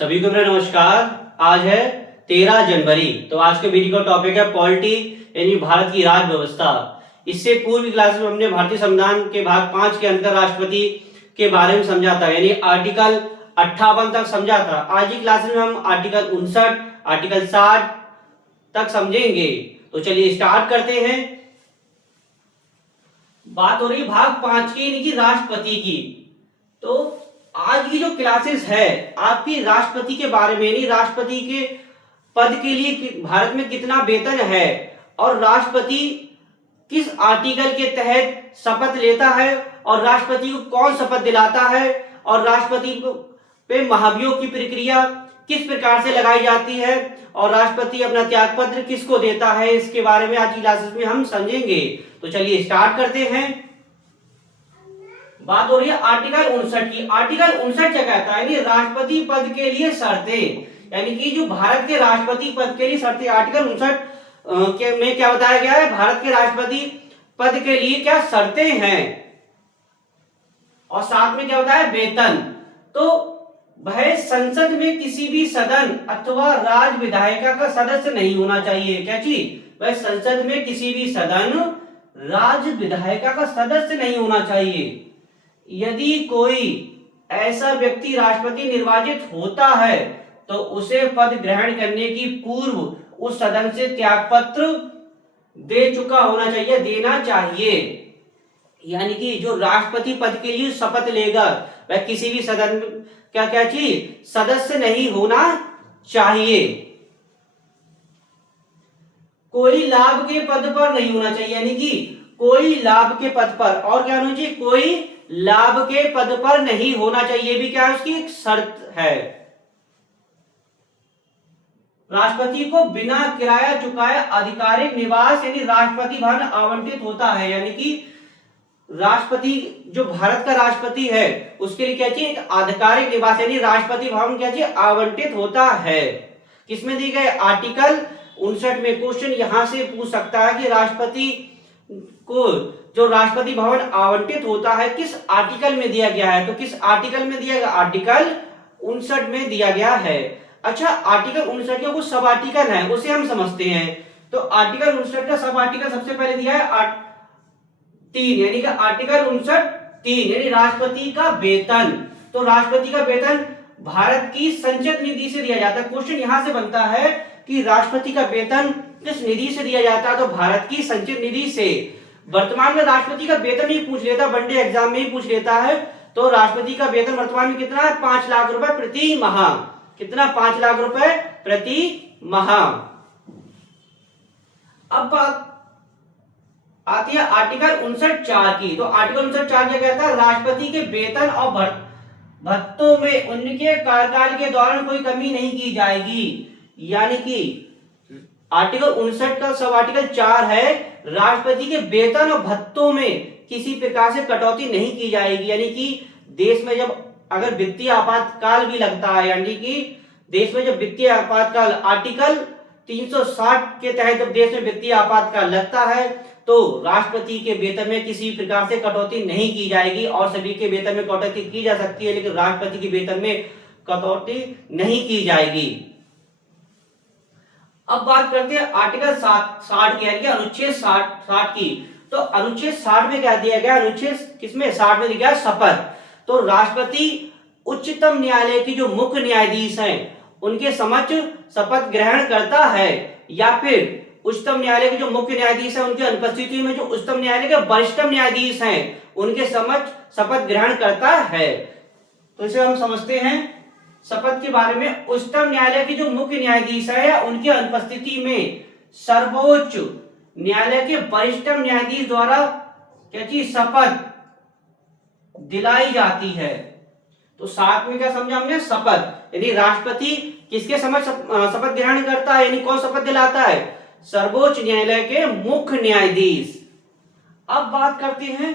सभी को मेरा नमस्कार। आज है 13 जनवरी। तो आज के वीडियो का टॉपिक है पॉलिटी यानी भारत की राज व्यवस्था। इससे पूर्व की क्लास में हमने भारतीय संविधान के भाग 5 के अंतर राष्ट्रपति के बारे में समझा था, यानी आर्टिकल 58 तक समझा था। आज की क्लास में हम आर्टिकल 59, आर्टिकल 60 तक समझेंगे। तो चलिए स्टार्ट करते हैं। बात हो रही भाग 5 की यानी कि राष्ट्रपति की। तो आज की जो क्लासेस है आपकी राष्ट्रपति के बारे में, यानी राष्ट्रपति के पद के लिए भारत में कितना वेतन है और राष्ट्रपति किस आर्टिकल के तहत शपथ लेता है और राष्ट्रपति को कौन शपथ दिलाता है और राष्ट्रपति को पे महाभियोग की प्रक्रिया किस प्रकार से लगाई जाती है और राष्ट्रपति अपना त्याग पत्र किसको देता है, इसके बारे में आज की क्लासेस में हम समझेंगे। तो चलिए स्टार्ट करते हैं। बात हो रही है आर्टिकल 59 की। आर्टिकल 59 क्या कहता है, यानी राष्ट्रपति पद के लिए शर्तें, यानी कि जो भारत के राष्ट्रपति पद के लिए शर्तें। आर्टिकल 59 में क्या बताया गया है, भारत के राष्ट्रपति पद के लिए क्या शर्तें हैं और साथ में क्या होता है, वेतन। तो वह संसद में किसी भी सदन अथवा राज्य विधायिका का सदस्य नहीं होना चाहिए। क्या चीज, वह संसद में किसी भी सदन राज्य विधायिका का सदस्य नहीं होना चाहिए। यदि कोई ऐसा व्यक्ति राष्ट्रपति निर्वाचित होता है तो उसे पद ग्रहण करने की पूर्व उस सदन से त्यागपत्र दे चुका होना चाहिए, देना चाहिए। यानी कि जो राष्ट्रपति पद के लिए शपथ लेगा वह किसी भी सदन में क्या चीज सदस्य नहीं होना चाहिए। कोई लाभ के पद पर नहीं होना चाहिए, यानी कि कोई लाभ के पद पर, और क्या होना चाहिए, कोई लाभ के पद पर नहीं होना चाहिए, भी क्या है उसकी एक शर्त है। राष्ट्रपति को बिना किराया चुकाए आधिकारिक निवास यानी राष्ट्रपति भवन आवंटित होता है। यानी कि राष्ट्रपति, जो भारत का राष्ट्रपति है उसके लिए क्या चाहिए, एक आधिकारिक निवास यानी राष्ट्रपति भवन क्या चाहिए, आवंटित होता है। किसमें दी गई, आर्टिकल 59 में। क्वेश्चन यहां से पूछ सकता है कि राष्ट्रपति को जो राष्ट्रपति भवन आवंटित होता है किस आर्टिकल में दिया गया है, तो किस आर्टिकल में दिया गया, आर्टिकल 59 में दिया गया है। अच्छा, आर्टिकल 59 के कुछ सब आर्टिकल हैं उसे हम समझते हैं। तो आर्टिकल 59 का सब आर्टिकल सबसे पहले दिया है 3, यानी कि आर्टिकल 59 3 यानी राष्ट्रपति का वेतन। तो राष्ट्रपति का वेतन भारत की संचित निधि से दिया जाता है। क्वेश्चन यहां से बनता है कि राष्ट्रपति का वेतन किस निधि से दिया जाता है, तो भारत की संचित निधि से। वर्तमान में राष्ट्रपति का वेतन ही पूछ लेता, वनडे एग्जाम में ही पूछ लेता है। तो राष्ट्रपति का वेतन वर्तमान में कितना है, 5 लाख रुपए प्रति माह। कितना, 5 लाख रुपए प्रति माह। अब बात आती है आर्टिकल 59(4) की। तो आर्टिकल 59(4) क्या कहता है, राष्ट्रपति के वेतन और भत्तों में उनके कार्यकाल के दौरान कोई कमी नहीं की जाएगी। यानी कि आर्टिकल 59 का सब आर्टिकल 4 है, राष्ट्रपति के वेतन और भत्तों में किसी प्रकार से कटौती नहीं की जाएगी। यानी कि देश में जब अगर वित्तीय आपातकाल भी लगता है, यानी कि देश में जब वित्तीय आपातकाल आर्टिकल 360 के तहत जब देश में वित्तीय आपातकाल लगता है तो राष्ट्रपति के वेतन में किसी प्रकार से कटौती नहीं की जाएगी। और सभी के वेतन में कटौती की जा सकती है लेकिन राष्ट्रपति के वेतन में कटौती नहीं की जाएगी। अब बात करते हैं आर्टिकल 60 की, यानी कि अनुच्छेद 60 की। तो अनुच्छेद 60 में क्या दिया गया, अनुच्छेद किसमें 60 में दिया गया, शपथ। तो राष्ट्रपति उच्चतम न्यायालय की जो मुख्य न्यायाधीश हैं उनके समक्ष शपथ ग्रहण करता है या फिर उच्चतम न्यायालय के जो मुख्य न्यायाधीश हैं उनकी अनुपस्थिति में जो उच्चतम न्यायालय के वरिष्ठतम न्यायाधीश हैं उनके समक्ष शपथ ग्रहण करता है। तो इसे हम समझते हैं शपथ के बारे में। उच्चतम न्यायालय के जो मुख्य न्यायाधीश है उनकी अनुपस्थिति में सर्वोच्च न्यायालय के वरिष्ठतम न्यायाधीश द्वारा क्या चीज, शपथ दिलाई जाती है। तो साथ में क्या समझा हमने, शपथ, यानी राष्ट्रपति किसके समक्ष शपथ ग्रहण करता है, यानी कौन शपथ दिलाता है, सर्वोच्च न्यायालय के मुख्य न्यायाधीश। अब बात करते हैं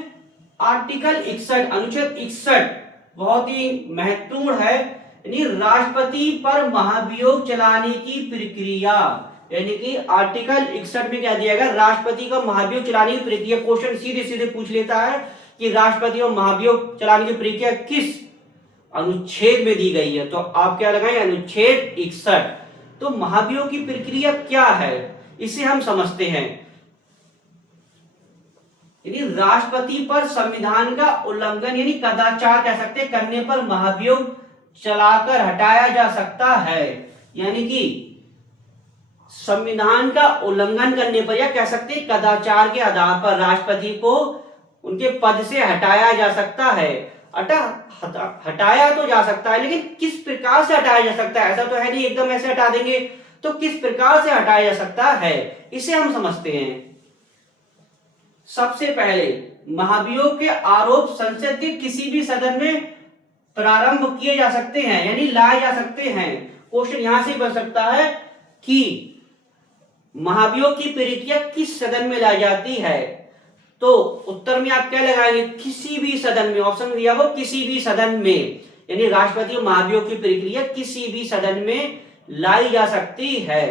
आर्टिकल 61, अनुच्छेद 61 बहुत ही महत्वपूर्ण है, यानी राष्ट्रपति पर महाभियोग चलाने की प्रक्रिया। यानी कि आर्टिकल 61 में क्या दिया गया, राष्ट्रपति का महाभियोग चलाने की प्रक्रिया। क्वेश्चन सीधे सीधे पूछ लेता है कि राष्ट्रपति को महाभियोग चलाने की प्रक्रिया किस अनुच्छेद में दी गई है। तो आप क्या लगाएं, अनुच्छेद 61। तो महाभियोग की प्रक्रिया क्या है इसे हम समझते हैं। यानी राष्ट्रपति पर संविधान का उल्लंघन यानी कदाचार कह सकते हैं करने पर महाभियोग चलाकर हटाया जा सकता है। यानी कि संविधान का उल्लंघन करने पर या कह सकते हैं कदाचार के आधार पर राष्ट्रपति को उनके पद से हटाया जा सकता है। हटाया तो जा सकता है, लेकिन किस प्रकार से हटाया जा सकता है, ऐसा तो है नहीं एकदम ऐसे हटा देंगे। तो किस प्रकार से हटाया जा सकता है इसे हम समझते हैं। सबसे पहले महाभियोग के आरोप संसद के किसी भी सदन में प्रारंभ किए जा सकते हैं, यानी लाए जा सकते हैं। क्वेश्चन यहां से बन सकता है कि महाभियोग की प्रक्रिया किस सदन में लाई जाती है। तो उत्तर में आप क्या लगाएंगे, किसी भी सदन में। ऑप्शन दिया वो किसी भी सदन में, यानी राष्ट्रपति महाभियोग की प्रक्रिया किसी भी सदन में लाई जा सकती है।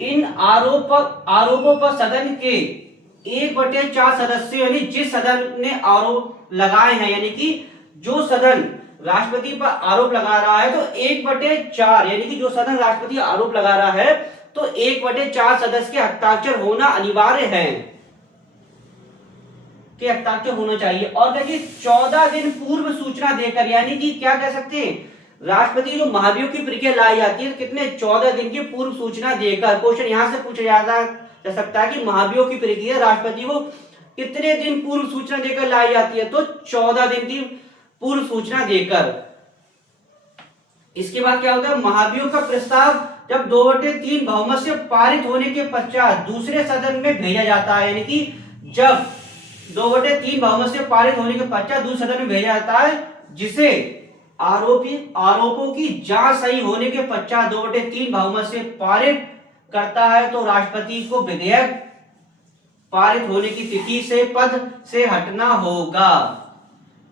इन आरोपों पर सदन के 1/4 सदस्य यानी जिस सदन ने आरोप लगाए हैं, यानी कि जो सदन राष्ट्रपति पर आरोप लगा रहा है, तो 1/4 यानी कि जो सदन राष्ट्रपति आरोप लगा रहा है तो 1/4 सदस्य के हस्ताक्षर होना अनिवार्य है, के हस्ताक्षर होना चाहिए। और देखिए 14 दिन पूर्व सूचना देकर, यानी कि क्या कह सकते हैं, राष्ट्रपति जो महाभियोग की प्रक्रिया लाई जाती है कितने 14 दिन की पूर्व सूचना देकर। क्वेश्चन यहां से पूछा जा सकता है कि महाभियोग की प्रक्रिया राष्ट्रपति को कितने दिन पूर्व सूचना देकर लाई जाती है, तो 14 दिन की पूर्व सूचना देकर। इसके बाद क्या होता है, महाभियोग का प्रस्ताव जब 2/3 बहुमत से पारित होने के पश्चात दूसरे सदन में भेजा जाता है, यानी कि जब 2/3 बहुमत से पारित होने के पश्चात दूसरे सदन में भेजा जाता है, जिसे आरोपों की जांच सही होने के पश्चात 2/3 बहुमत से पारित करता है, तो राष्ट्रपति को विधेयक पारित होने की तिथि से पद से हटना होगा।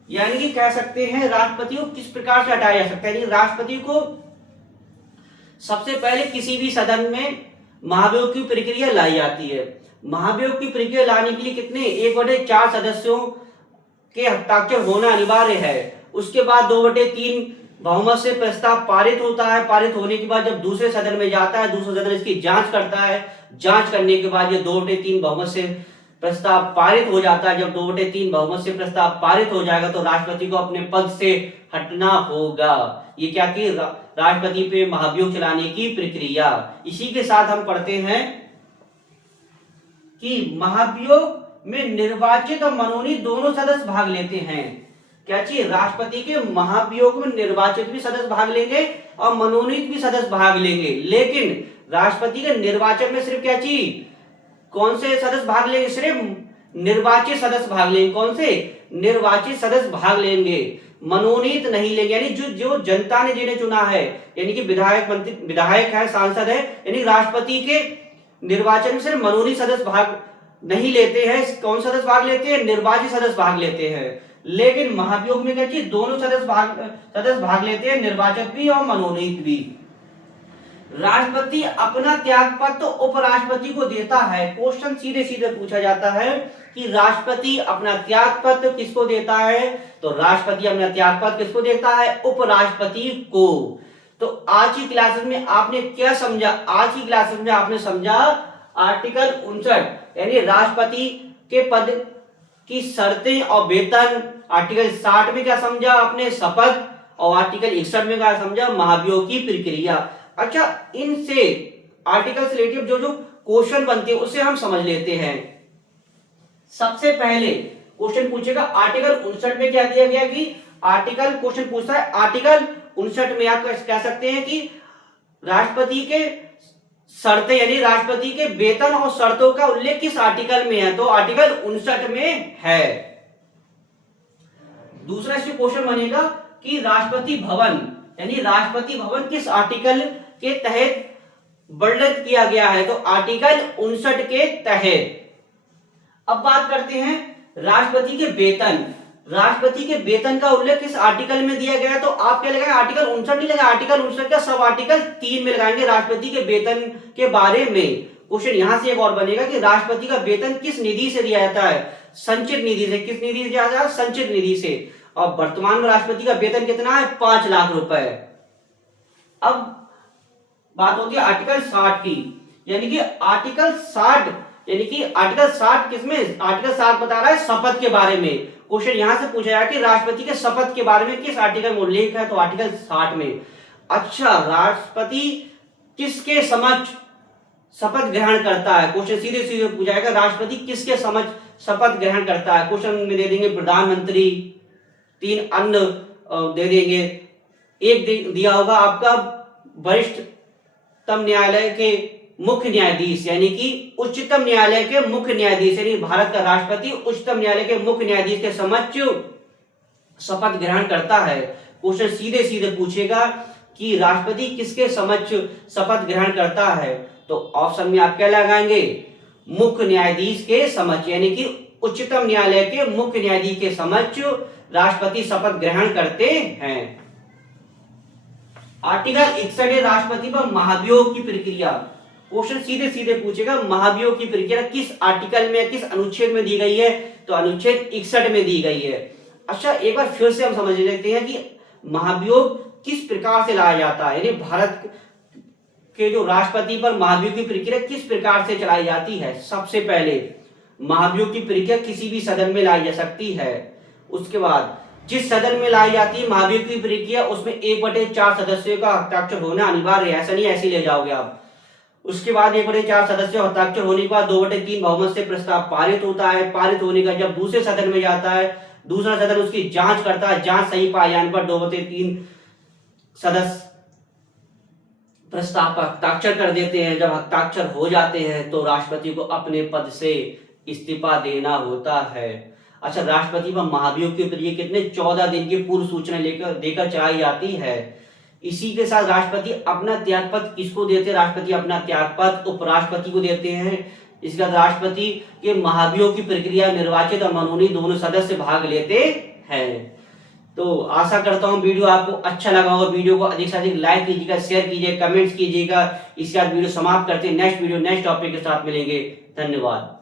यानी कि कह सकते हैं राष्ट्रपति को किस प्रकार से हटाया जा सकता है। राष्ट्रपति को सबसे पहले किसी भी सदन में महाभियोग की प्रक्रिया लाई जाती है। महाभियोग की प्रक्रिया लाने के लिए कितने 1/4 सदस्यों के हस्ताक्षर होना अनिवार्य है। उसके बाद 2/3 बहुमत से प्रस्ताव पारित होता है। पारित होने के बाद जब दूसरे सदन में जाता है, दूसरा सदन इसकी जांच करता है। जांच करने के बाद ये 2/3 बहुमत से प्रस्ताव पारित हो जाता है। जब 2/3 बहुमत से प्रस्ताव पारित हो जाएगा तो राष्ट्रपति को अपने पद से हटना होगा। ये क्या की राष्ट्रपति पे महाभियोग चलाने की प्रक्रिया। इसी के साथ हम पढ़ते हैं कि महाभियोग में निर्वाचित और मनोनीत दोनों सदस्य भाग लेते हैं। क्या चीज, राष्ट्रपति के महाभियोग में निर्वाचित भी सदस्य भाग लेंगे और मनोनीत भी सदस्य भाग लेंगे, लेकिन राष्ट्रपति के निर्वाचन में सिर्फ क्या चीज, कौन से सदस्य भाग लेंगे, सिर्फ निर्वाचित सदस्य भाग लेंगे। कौन से, निर्वाचित सदस्य भाग लेंगे, मनोनीत नहीं लेंगे। यानी जो जनता ने जिन्हें चुना है, यानी कि विधायक है, सांसद है, यानी राष्ट्रपति के निर्वाचन में सिर्फ मनोनीत सदस्य भाग नहीं लेते हैं। कौन सदस्य भाग लेते हैं, निर्वाचित सदस्य भाग लेते हैं। लेकिन महाभियोग में क्या चीज, दोनों सदस्य भाग लेते हैं, निर्वाचित भी और मनोनीत भी। राष्ट्रपति अपना त्यागपत्र उपराष्ट्रपति को देता है। क्वेश्चन सीधे सीधे पूछा जाता है कि राष्ट्रपति अपना त्यागपत्र किसको देता है, तो राष्ट्रपति अपना त्यागपत्र किसको देता है, उपराष्ट्रपति को। तो आज की क्लासेस में आपने क्या समझा, आज की क्लासेस में आपने समझा आर्टिकल 59 यानी राष्ट्रपति के पद की शर्तें और वेतन। आर्टिकल 60 में क्या समझा आपने, शपथ, और आर्टिकल 61 में क्या समझा, महाभियोग की प्रक्रिया। अच्छा, इनसे आर्टिकल से रिलेटेड जो जो क्वेश्चन बनते हैं उसे हम समझ लेते हैं। सबसे पहले क्वेश्चन पूछेगा आर्टिकल 59 में क्या दिया गया कि आर्टिकल, क्वेश्चन पूछता है आर्टिकल 59 में आप कह सकते हैं कि राष्ट्रपति के शर्तें यानी राष्ट्रपति के वेतन और शर्तों का उल्लेख किस आर्टिकल में है, तो आर्टिकल 59 में है। दूसरा इसमें क्वेश्चन बनेगा कि राष्ट्रपति भवन यानी राष्ट्रपति भवन किस आर्टिकल के तहत वर्णित किया गया है, तो आर्टिकल 59 के तहत। अब बात करते हैं राष्ट्रपति के वेतन। राष्ट्रपति के वेतन का उल्लेख किस आर्टिकल में दिया गया है, तो आप क्या लगाएंगे, आर्टिकल 59 नहीं लगाएंगे, आर्टिकल 59 का सब आर्टिकल 3 में लगाएंगे राष्ट्रपति के वेतन के बारे में। क्वेश्चन यहां से एक और बनेगा कि राष्ट्रपति का वेतन किस निधि से दिया जाता है? संचित निधि से। किस निधि से दिया जाता है? संचित निधि से। और वर्तमान में राष्ट्रपति का वेतन कितना है? 5 लाख रुपए। अब बात होती है आर्टिकल 60 की, यानी कि आर्टिकल 60 किसमें? आर्टिकल 60 बता रहा है शपथ के बारे में। क्वेश्चन यहां से पूछा जाए कि राष्ट्रपति के शपथ के बारे में किस आर्टिकल में उल्लेख है? तो आर्टिकल 60 में। अच्छा, राष्ट्रपति किसके समक्ष शपथ ग्रहण करता है? क्वेश्चन सीधे सीधे पूछा जाएगा, राष्ट्रपति किसके समक्ष शपथ ग्रहण करता है? क्वेश्चन में दे देंगे प्रधानमंत्री, 3 अन्य दे देंगे, एक दिया होगा आपका वरिष्ठतम न्यायालय के मुख्य न्यायाधीश, यानी कि उच्चतम न्यायालय के मुख्य न्यायाधीश, यानी भारत का राष्ट्रपति उच्चतम न्यायालय के मुख्य न्यायाधीश के समक्ष शपथ ग्रहण करता है। क्वेश्चन सीधे सीधे पूछेगा कि राष्ट्रपति किसके समक्ष शपथ ग्रहण करता है? तो ऑप्शन में आप क्या लगाएंगे? मुख्य न्यायाधीश के समक्ष, यानी कि उच्चतम न्यायालय के मुख्य न्यायाधीश के समक्ष राष्ट्रपति शपथ ग्रहण करते हैं। आर्टिकल 61 है राष्ट्रपति पर महाभियोग की प्रक्रिया। क्वेश्चन सीधे सीधे पूछेगा महाभियोग की प्रक्रिया किस आर्टिकल में, किस अनुच्छेद में दी गई है? तो अनुच्छेद 61 में दी गई है। अच्छा, एक बार फिर से हम समझ लेते हैं कि महाभियोग किस प्रकार से लाया जाता है, यानी भारत के जो राष्ट्रपति पर महाभियोग की प्रक्रिया किस प्रकार से चलाई जाती है। सबसे पहले महाभियोग की प्रक्रिया किसी भी सदन में लाई जा सकती है। उसके बाद जिस सदन में लाई जाती है महाभियोग की प्रक्रिया, उसमें 1/4 सदस्यों का हस्ताक्षर होना अनिवार्य है, ऐसा नहीं ऐसे ले जाओगे आप। उसके बाद 1/4 सदस्यों हस्ताक्षर होने के बाद 2/3 बहुमत से प्रस्ताव पारित होता है। पारित होने का जब दूसरे सदन में जाता है, दूसरा सदन उसकी जांच करता है, जांच सही पाए जाने पर 2/3 सदस्य प्रस्ताव पर हस्ताक्षर कर देते हैं। जब हस्ताक्षर हो जाते हैं तो राष्ट्रपति को अपने पद से इस्तीफा देना होता है। अच्छा, राष्ट्रपति पर महाभियोग की प्रक्रिया कितने 14 दिन की पूर्व सूचना देकर चलाई जाती है। इसी के साथ राष्ट्रपति अपना त्यागपत्र किसको देते हैं? राष्ट्रपति अपना त्यागपत्र उपराष्ट्रपति को देते हैं। इसके बाद राष्ट्रपति के महाभियोग की प्रक्रिया निर्वाचित और मनोनीत दोनों सदस्य भाग लेते हैं। तो आशा करता हूं वीडियो आपको अच्छा लगा होगा। वीडियो को अधिक से अधिक लाइक कीजिएगा, शेयर कीजिएगा, कमेंट्स कीजिएगा। इसके बाद वीडियो समाप्त करते हैं। नेक्स्ट वीडियो नेक्स्ट टॉपिक के साथ मिलेंगे। धन्यवाद।